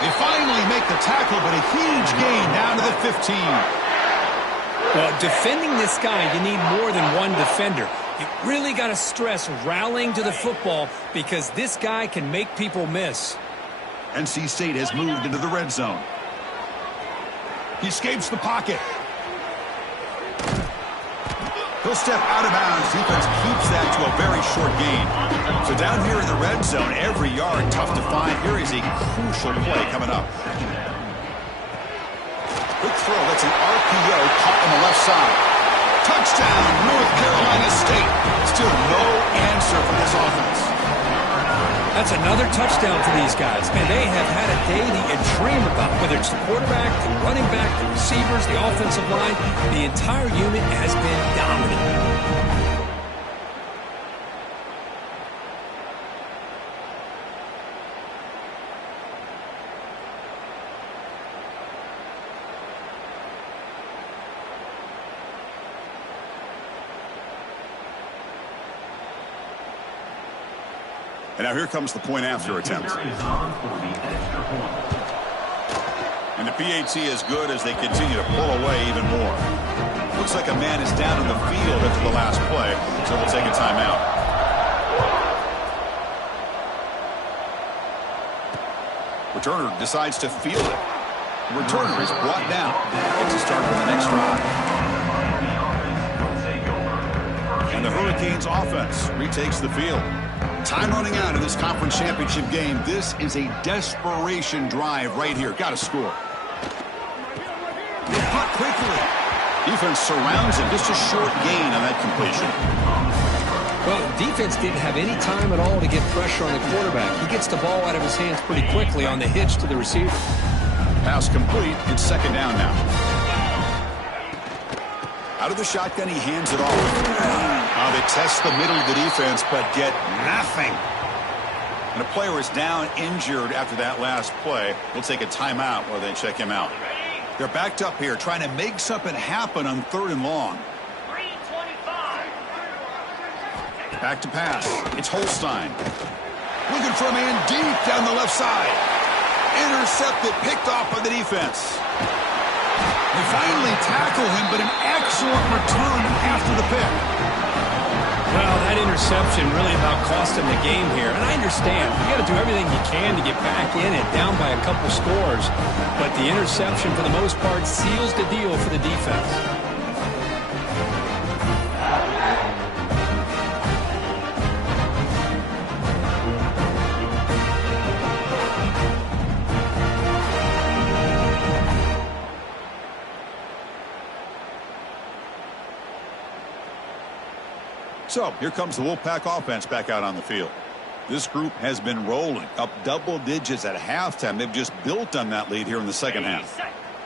They finally make the tackle, but a huge gain down to the 15. Well, defending this guy, you need more than one defender. You really got to stress rallying to the football because this guy can make people miss. NC State has moved into the red zone. He escapes the pocket. He'll step out of bounds. Defense keeps that to a very short gain. So down here in the red zone, every yard tough to find. Here is a crucial play coming up. Quick throw. That's an RPO caught on the left side. Touchdown, North Carolina State. Still no answer for this offense. That's another touchdown for these guys. Man, they have had a day that you dream about, whether it's the quarterback, the running back, the receivers, the offensive line. The entire unit has been dominant. And now here comes the point after attempt. And the PAT is good as they continue to pull away even more. Looks like a man is down in the field after the last play, so we'll take a timeout. Returner decides to field it. The returner is brought down. Gets a start for the next drive. And the Hurricanes offense retakes the field. Time running out of this conference championship game. This is a desperation drive right here. Got to score. Cut quickly. Defense surrounds him. Just a short gain on that completion. Well, defense didn't have any time at all to get pressure on the quarterback. He gets the ball out of his hands pretty quickly on the hitch to the receiver. Pass complete. It's second down now. Out of the shotgun, he hands it off. They test the middle of the defense, but get nothing. And a player is down injured after that last play. We'll take a timeout while they check him out. They're backed up here, trying to make something happen on 3rd and long. Back to pass. It's Holstein. Looking for a man deep down the left side. Intercepted, picked off by the defense. They finally tackle him, but an excellent return after the pick. Well, that interception really about cost him the game here. And I understand. You got to do everything you can to get back in it, down by a couple scores. But the interception, for the most part, seals the deal for the defense. So here comes the Wolfpack offense back out on the field. This group has been rolling up double digits at halftime. They've just built on that lead here in the second half.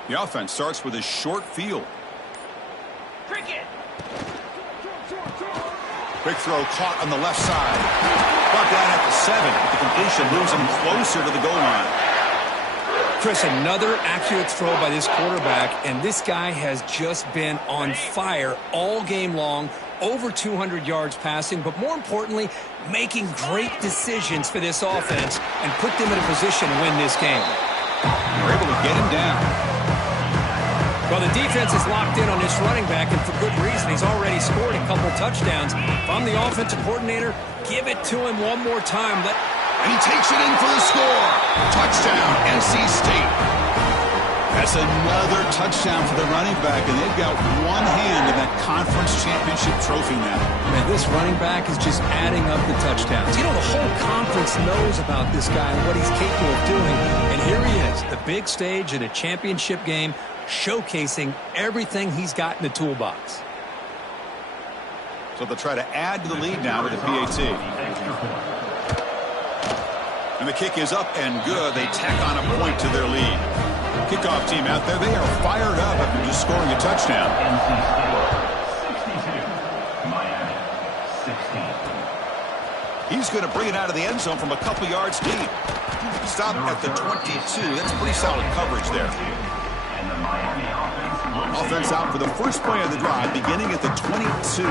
The offense starts with a short field. Quick throw caught on the left side. Brought down at the 7. The completion moves him closer to the goal line. Chris, another accurate throw by this quarterback, and this guy has just been on fire all game long. Over 200 yards passing, but more importantly, making great decisions for this offense and put them in a position to win this game. They're able to get him down. Well, the defense is locked in on this running back, and for good reason. He's already scored a couple touchdowns. If I'm the offensive coordinator, give it to him one more time. And he takes it in for the score. Touchdown, NC State. That's another touchdown for the running back, and they've got one hand in that conference championship trophy now. Man, this running back is just adding up the touchdowns. You know, the whole conference knows about this guy and what he's capable of doing. And here he is, the big stage in a championship game, showcasing everything he's got in the toolbox. So they'll try to add to the lead now with the PAT. And the kick is up and good. They tack on a point to their lead. Kickoff team out there, they are fired up after just scoring a touchdown. He's going to bring it out of the end zone from a couple yards deep. Stop at the 22. That's pretty solid coverage there. Offense out for the first play of the drive, beginning at the 22.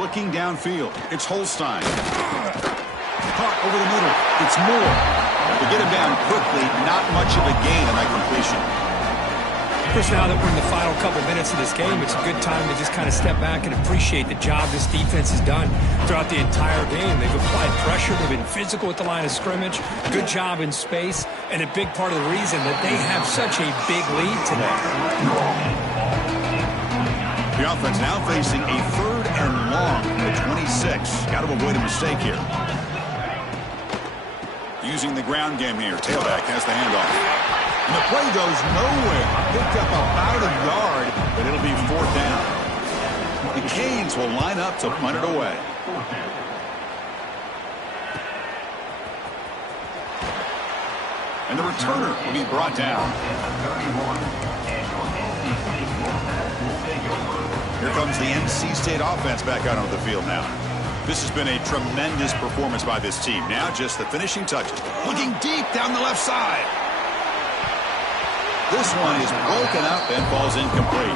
Looking downfield. It's Holstein. Caught over the middle. It's Moore. To get him down quickly, not much of a gain on that completion. Chris, now that we're in the final couple minutes of this game, it's a good time to just kind of step back and appreciate the job this defense has done throughout the entire game. They've applied pressure. They've been physical at the line of scrimmage. Good job in space. And a big part of the reason that they have such a big lead today. The offense now facing a 3rd and long from the 26. Got to avoid a mistake here. Using the ground game here. Tailback has the handoff. And the play goes nowhere. Picked up about a yard, but it'll be 4th down. The Canes will line up to punt it away. And the returner will be brought down. Here comes the NC State offense back out onto the field now. This has been a tremendous performance by this team. Now just the finishing touches. Looking deep down the left side. This one is broken up and falls incomplete.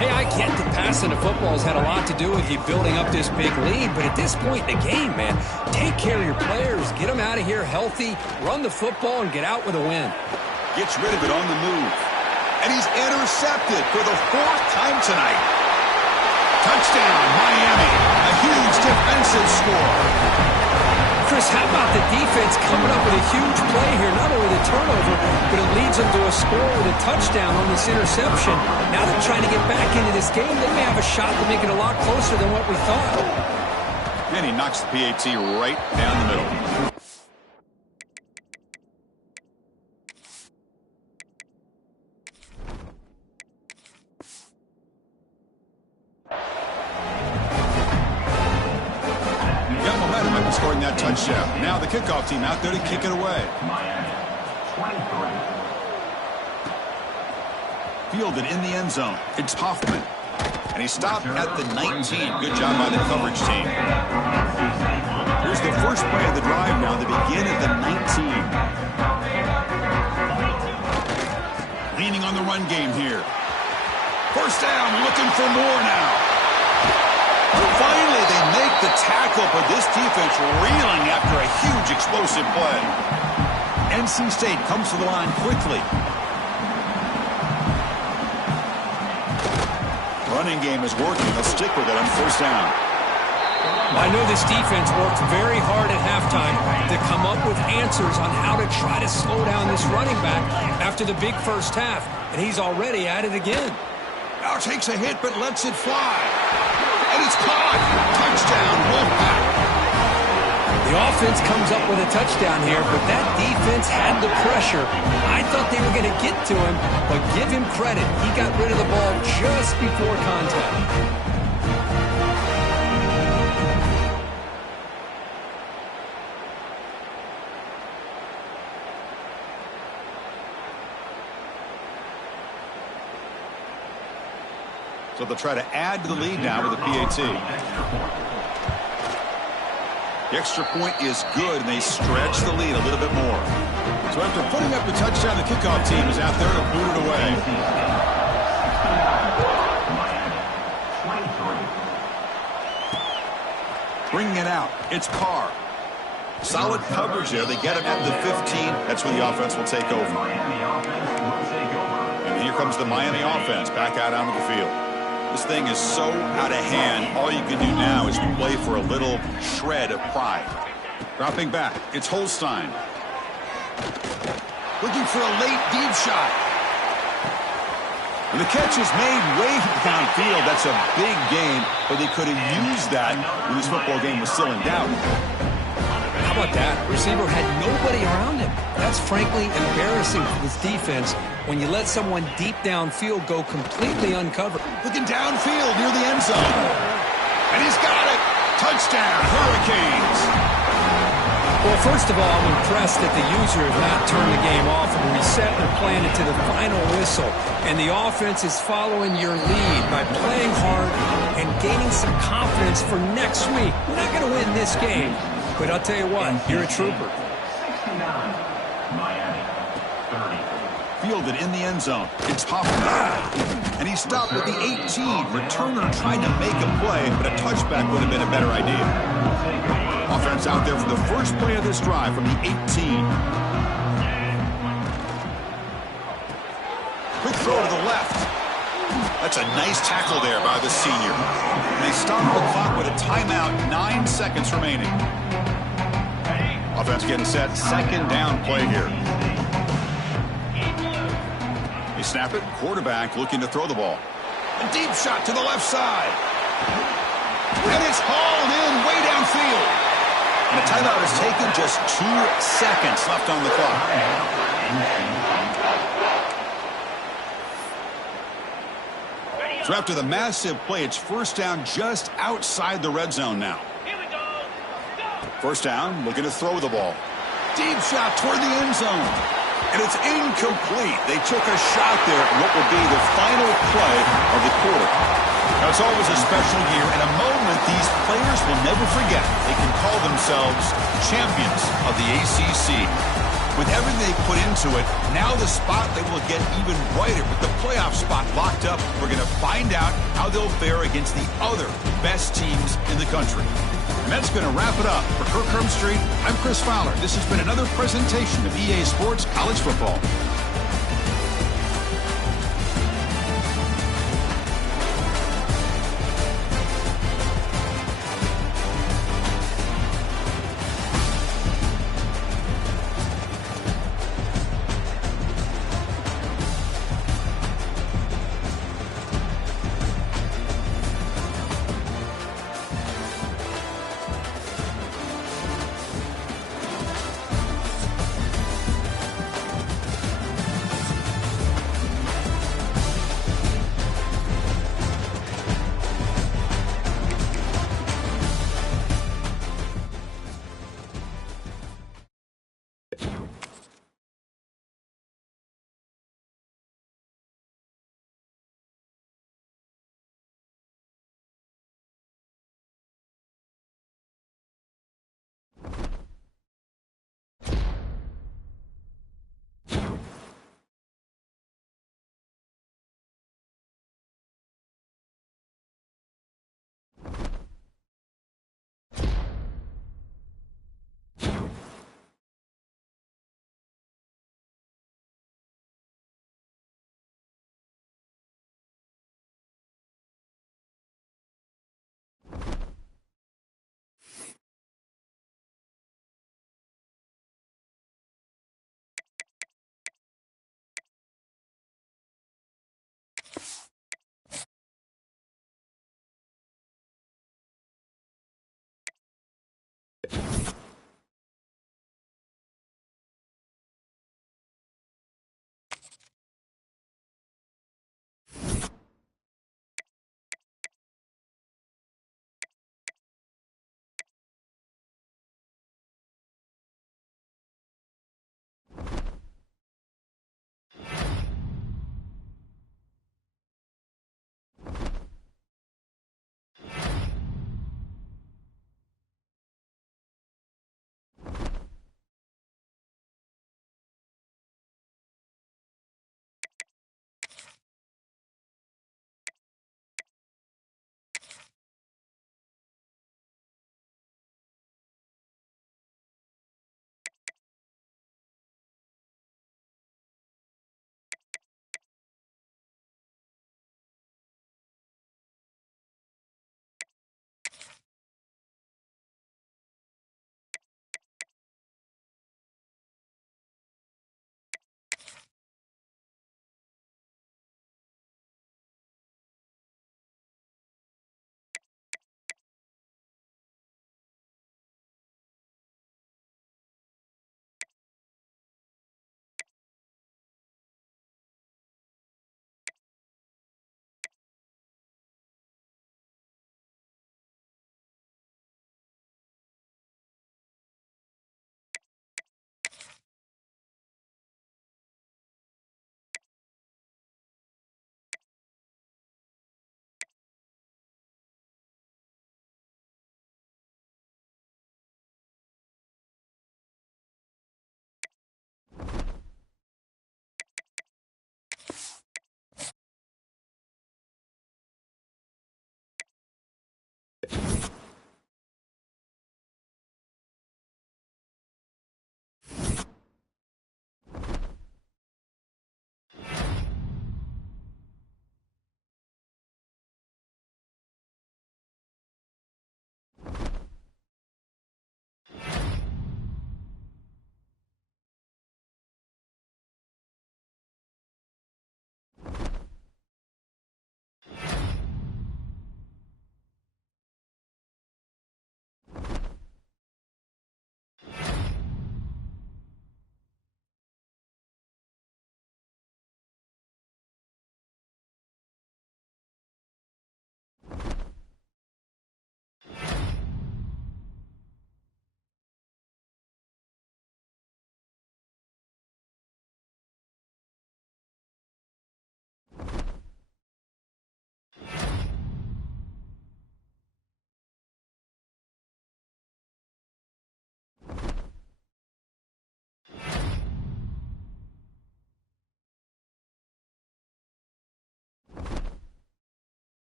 Hey, I get that passing the football has had a lot to do with you building up this big lead, but at this point in the game, man, take care of your players. Get them out of here healthy, run the football, and get out with a win. Gets rid of it on the move. And he's intercepted for the 4th time tonight. Touchdown, Miami. A huge defensive score. Chris, how about the defense coming up with a huge play here? Not only the turnover, but it leads them to a score with a touchdown on this interception. Now they're trying to get back into this game. They may have a shot to make it a lot closer than what we thought. And he knocks the PAT right down the middle. Scoring that touchdown. Now the kickoff team out there to kick it away. Fielded in the end zone. It's Hoffman. And he stopped at the 19. Good job by the coverage team. Here's the first play of the drive now. They begin at the 19. Leaning on the run game here. First down, looking for more now. Finally, they make the tackle, but this defense reeling after a huge explosive play. NC State comes to the line quickly. Running game is working. They'll stick with it on first down. I know this defense worked very hard at halftime to come up with answers on how to try to slow down this running back after the big first half, and he's already at it again. Now takes a hit, but lets it fly. And it's caught. Touchdown, Wolfpack. The offense comes up with a touchdown here, but that defense had the pressure. I thought they were going to get to him, but give him credit. He got rid of the ball just before contact. So they'll try to add to the lead now with the PAT. The extra point is good, and they stretch the lead a little bit more. So after putting up the touchdown, the kickoff team is out there to boot it away. Bringing it out, it's Carr. Solid coverage there. They get him at the 15. That's where the offense will take over. And here comes the Miami offense back out onto the field. This thing is so out of hand, all you can do now is play for a little shred of pride. Dropping back, it's Holstein. Looking for a late deep shot. And the catch is made way downfield. That's a big gain, but they could have used that when this football game was still in doubt. How about that? Receiver had nobody around him. That's frankly embarrassing for this defense when you let someone deep downfield go completely uncovered. Looking downfield near the end zone. And he's got it. Touchdown, Hurricanes. Well, first of all, I'm impressed that the user has not turned the game off and reset their plan into the final whistle. And the offense is following your lead by playing hard and gaining some confidence for next week. We're not going to win this game, but I'll tell you what, you're a trooper. 69, Miami, 30. Fielded in the end zone. It's Hoffman. And he stopped at the 18. Returner tried to make a play, but a touchback would have been a better idea. Offense out there for the first play of this drive from the 18. Quick throw to the left. That's a nice tackle there by the senior. And they stop the clock with a timeout, 9 seconds remaining. Offense getting set, second down play here. They snap it, quarterback looking to throw the ball. A deep shot to the left side. And it's hauled in way downfield. And the timeout is taken, just 2 seconds left on the clock. So after the massive play, it's first down just outside the red zone now. First down, looking to throw the ball. Deep shot toward the end zone. And it's incomplete. They took a shot there at what will be the final play of the quarter. Now, it's always a special year and a moment these players will never forget. They can call themselves champions of the ACC. With everything they put into it, now the spotlight will get even brighter. With the playoff spot locked up, we're going to find out how they'll fare against the other best teams in the country. And that's going to wrap it up. For Kirk Street, I'm Chris Fowler. This has been another presentation of EA Sports College Football.